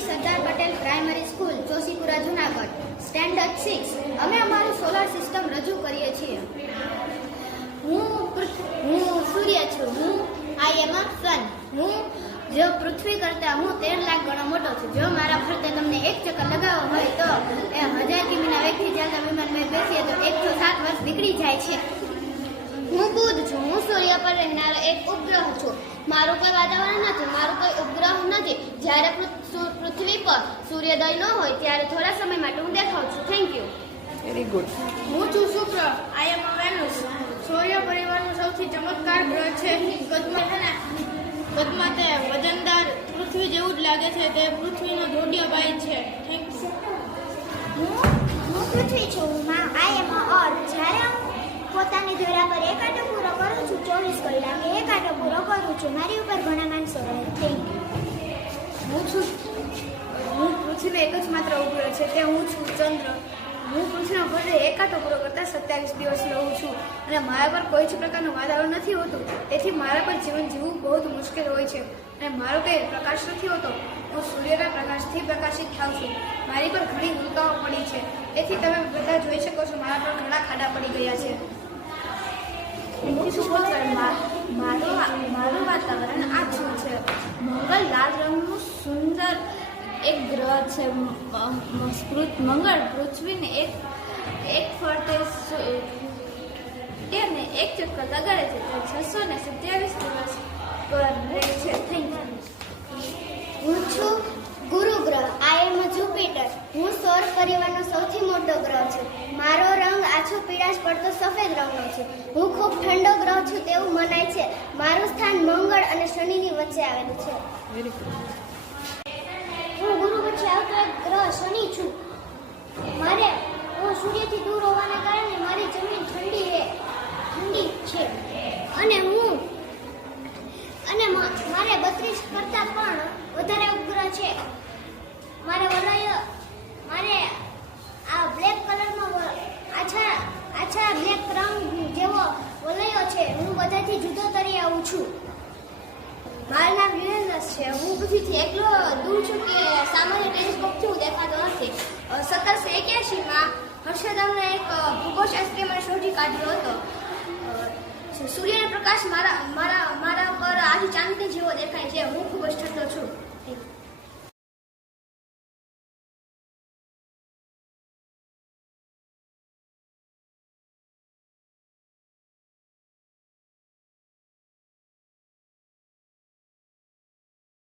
Shri Sardar Patel primary school Joshipura Junagadh standard 6 અમે અમારું solar system રજૂ કરીએ છીએ. હું સૂર્ય છું. આઈ એમ અ સન. જો પૃથ્વી કરતાં હું 13 લાખ ગણો મોટો છું. જો મારા ફરતે તમને એક ચક્કર લગાવવો હોય તો એ 1000 કિમીના વેગથી ચાલતા વિમાનમાં બેસીએ તો 107 વર્ષ નીકળી જાય છે. હું બુધ છું. હું સૂર્ય પર રહેનારો એક ઉપગ્રહ છું. મારું કોઈ વાતાવરણ નથી, મારું કોઈ ઉપગ્રહ નથી. જ્યારે પૃથ્વી પર સૂર્યોદય ન હોય ત્યારે થોડા સમય માટે હું દેખાઉં છું. Thank you. Very good. હું છું શુક્ર. આઈ એમ અ વેનુસ. સૂર્ય પરિવારનો સૌથી ચમત્કાર ગ્રહ છે. કદમાં તે વજનદાર પૃથ્વી જેવું જ લાગે છે. તે પૃથ્વીનો ધોડિયો ભાઈ છે. Thank you. હું પૃથ્વી છું. આઈ એમ અ અર્થ. જ્યારે હું પોતાની દોરા પર એક આંટો પૂરો કરું છું 24 કલાકે એક આંટો પૂરો કરું છું. મારી ઉપર ઘણા માણસો રહે. Thank you. હું પૃથ્વી એક જ માત્ર ઉપગ્રહ છે તે હું છું ચંદ્ર. હું પૃથ્વીના ફરતે એક આંટો પૂરો કરતા 27 દિવસ રહું છું અને મારા પર કોઈ જ પ્રકારનું વાતાવરણ નથી હોતું. તેથી મારા પર જીવન જીવવું બહુ જ મુશ્કેલ હોય છે અને મારો કંઈ પ્રકાશ નથી હોતો. હું સૂર્યના પ્રકાશથી પ્રકાશિત થાઉં છું. મારી પર ઘણી ઉલ્કાઓ પડી છે. તેથી તમે બધા જોઈ શકો છો મારા પર ઘણા ખાડા પડી ગયા છે. મારું વાતાવરણ આછું છે. મંગળ લાલ રંગનું સુંદર એક ગ્રહ છે. મંગળ પૃથ્વીને એક ફરતે તેને એક ચક્કર લગાડે છે. તે 627 દિવસ પર રહે છે. Thank you. હું છું ગુરુ ગ્રહ. આઈ એમ અ જુપિટર. હું સૌર પરિવારનો સૌથી મોટો ગ્રહ છું. મારો રંગ આછો પીળાશ પડતો સફેદ રંગનો છે. હું ખૂબ ઠંડો ગ્રહ છું તેવું મનાય છે. મારું સ્થાન મંગળ અને શનિની વચ્ચે આવેલું છે. Very good. હું ગુરુ વચ્ચે આવતો એક ગ્રહ શનિ છું. હું સૂર્યથી દૂર હોવાના કારણે મારી જમીન ઠંડી છે અને મારે 32 કરતાં પણ વધારે ઉપગ્રહ છે. મારે આ બ્લેક કલરમાં આછા બ્લેક રંગ જેવો વલયો છે. હું બધાથી જુદો તરી આવું છું. મારું નામ યુરેનસ છે. હું પૃથ્વીથી એટલો દૂર છું કે સામાન્ય ટેલિસ્કોપથી હું દેખાતો નથી. 1781માં હર્ષદમને એક ભૂગોળશાસ્ત્રીએ મને શોધી કાઢ્યો હતો. સૂર્યનો પ્રકાશ મારા પર આજે ચાંદની જેવો દેખાય છે. હું ખૂબ જ ઠંડો છું.